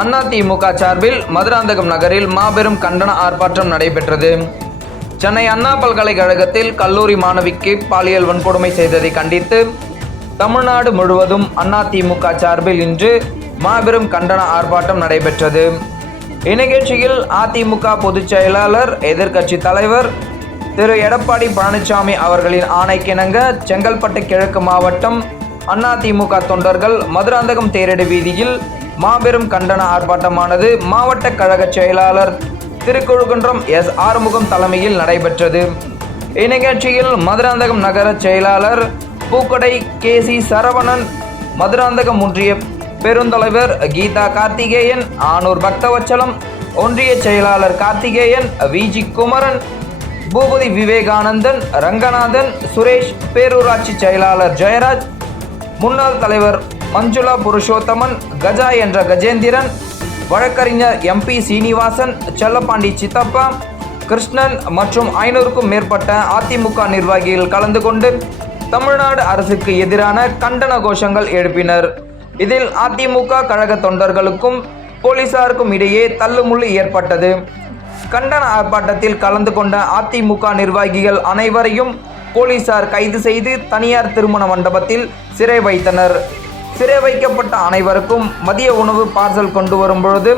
அதிமுக சார்பில் மதுராந்தகம் நகரில் மாபெரும் கண்டன ஆர்ப்பாட்டம் நடைபெற்றது. சென்னை அண்ணா பல்கலைக்கழகத்தில் கல்லூரி மாணவிக்கு பாலியல் வன்கொடுமை செய்ததை கண்டித்து தமிழ்நாடு முழுவதும் அதிமுக சார்பில் இன்று மாபெரும் கண்டன ஆர்ப்பாட்டம் நடைபெற்றது. இந்நிகழ்ச்சியில் அதிமுக பொதுச் செயலாளர் எதிர்க்கட்சி தலைவர் திரு. எடப்பாடி பழனிசாமி அவர்களின் ஆணைக்கிணங்க செங்கல்பட்டு கிழக்கு மாவட்டம் அதிமுக தொண்டர்கள் மதுராந்தகம் தேரடி வீதியில் மாபெரும் கண்டன ஆர்ப்பாட்டமானது மாவட்ட கழக செயலாளர் திருக்குழுகுன்றம் எஸ் ஆறுமுகம் தலைமையில் நடைபெற்றது. இந்நிகழ்ச்சியில் மதுராந்தகம் நகர செயலாளர் பூக்கடை கே சி சரவணன் மதுராந்தகம் ஒன்றிய பெருந்தலைவர் கீதா கார்த்திகேயன் ஆனூர் பக்தவச்சலம் ஒன்றிய செயலாளர் கார்த்திகேயன் விஜி குமரன் பூபதி விவேகானந்தன் ரங்கநாதன் சுரேஷ் பேரூராட்சி செயலாளர் ஜெயராஜ் முன்னாள் தலைவர் மஞ்சுளா புருஷோத்தமன் கஜா என்ற கஜேந்திரன் வழக்கறிஞர் எம்பி சீனிவாசன் செல்லப்பாண்டி சித்தப்பா கிருஷ்ணன் மற்றும் ஐநூறுக்கும் மேற்பட்ட அதிமுக நிர்வாகிகள் கலந்து கொண்டு தமிழ்நாடு அரசுக்கு எதிரான கண்டன கோஷங்கள் எழுப்பினர். இதில் அதிமுக கழக தொண்டர்களுக்கும் போலீசாருக்கும் இடையே தள்ளுமுள்ளு ஏற்பட்டது. கண்டன ஆர்ப்பாட்டத்தில் கலந்து கொண்ட அதிமுக நிர்வாகிகள் அனைவரையும் போலீசார் கைது செய்து தனியார் திருமண மண்டபத்தில் சிறை வைத்தனர். சிறை வைக்கப்பட்ட அனைவருக்கும் மதிய உணவு பார்சல் கொண்டு வரும் பொழுது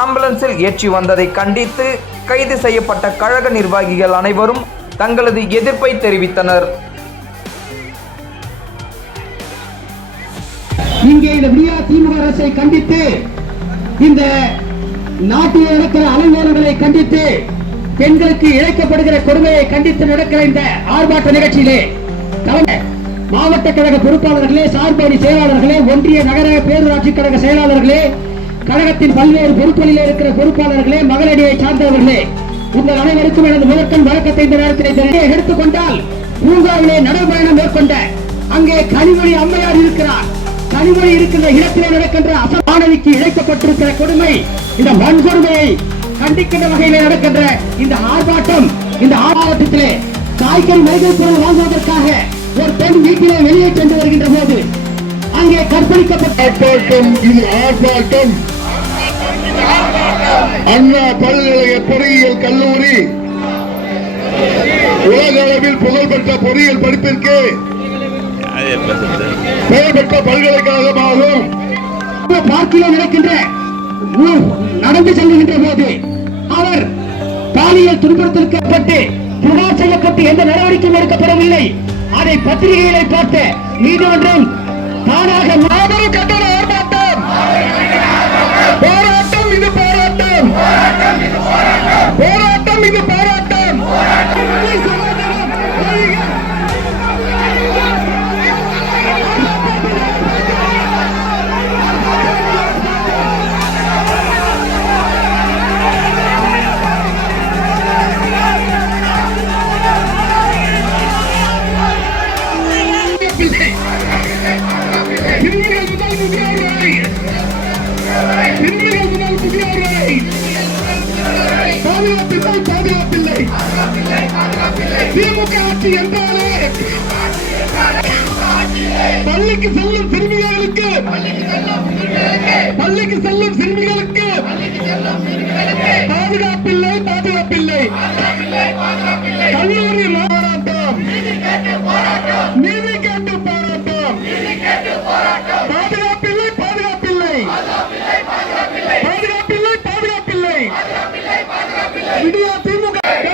ஆம்புலன்ஸில் ஏற்றி வந்ததை கண்டித்து கைது செய்யப்பட்ட கழக நிர்வாகிகள் அனைவரும் தங்களது எதிர்ப்பை தெரிவித்தனர். இங்கே இந்த விடியா திமுக அரசை கண்டித்து இந்த நாட்டில் நடக்கிற அலங்கோலங்களை கண்டித்து பெண்களுக்கு இழைக்கப்படுகிற கொடுமையை கண்டித்து நடக்கிற இந்த ஆர்ப்பாட்ட நிகழ்ச்சியிலே தலைமை மாவட்ட கழக பொறுப்பாளர்களே சார்பணி செயலாளர்களே ஒன்றிய நகர பேரூராட்சி கழக செயலாளர்களே கழகத்தின் பல்வேறு பொறுப்புகளில் இருக்கிற பொறுப்பாளர்களே மகளிரையை சார்ந்தவர்களே உங்கள் அனைவருக்கும் எனது முதற்கண் வழக்கத்தை இந்த நேரத்தில் எடுத்துக்கொண்டால் பூங்காவிலே நடைபயணம் மேற்கொண்ட அங்கே கனிமொழி அம்மையார் இருக்கிறார். கனிமொழி இருக்கின்ற இடத்திலே நடக்கின்ற அசமானவிக்கு இழைக்கப்பட்டிருக்கிற கொடுமை இந்த வன்கொடுமையை கண்டிக்கின்ற வகையிலே நடக்கின்ற இந்த ஆர்ப்பாட்டம் இந்த ஆர்ப்பாட்டத்திலே காய்கறி மளிகை பொருள் வாங்குவதற்காக ஒரு பெண் வீட்டிலே வெளியே சென்று வருகின்ற போது அங்கே கற்பழிக்கப்பட்ட இது ஆர்ப்பாட்டம். அண்ணா பல்கலைக்கழக பொறியியல் கல்லூரி. உலக அளவில் புகழ்பெற்ற பொறியியல் படிப்பிற்கு அது பெயர் பெற்ற பல்கலைக்கழகமாகும். பார்க்கிலே நடக்கின்ற நடந்து செல்கின்ற போது அவர் பாலியல் துன்புறுத்தலுக்கப்பட்டு புகார் செய்யப்பட்டு எந்த நடவடிக்கையும் எடுக்கப்படவில்லை. அதை பத்திரிகைகளை பார்த்து நீதிமன்றம் தானாக மாபெரும் கட்டணம் பாதுகாப்பில்லை பாதுகாப்பில்லை திமுக ஆட்சி என்றாலே பள்ளிக்கு செல்லும் சிறுமிகளுக்கு. பள்ளிக்கு செல்லும் சிறுமிகளுக்கு. பாதுகாப்பில்லை. divulgar.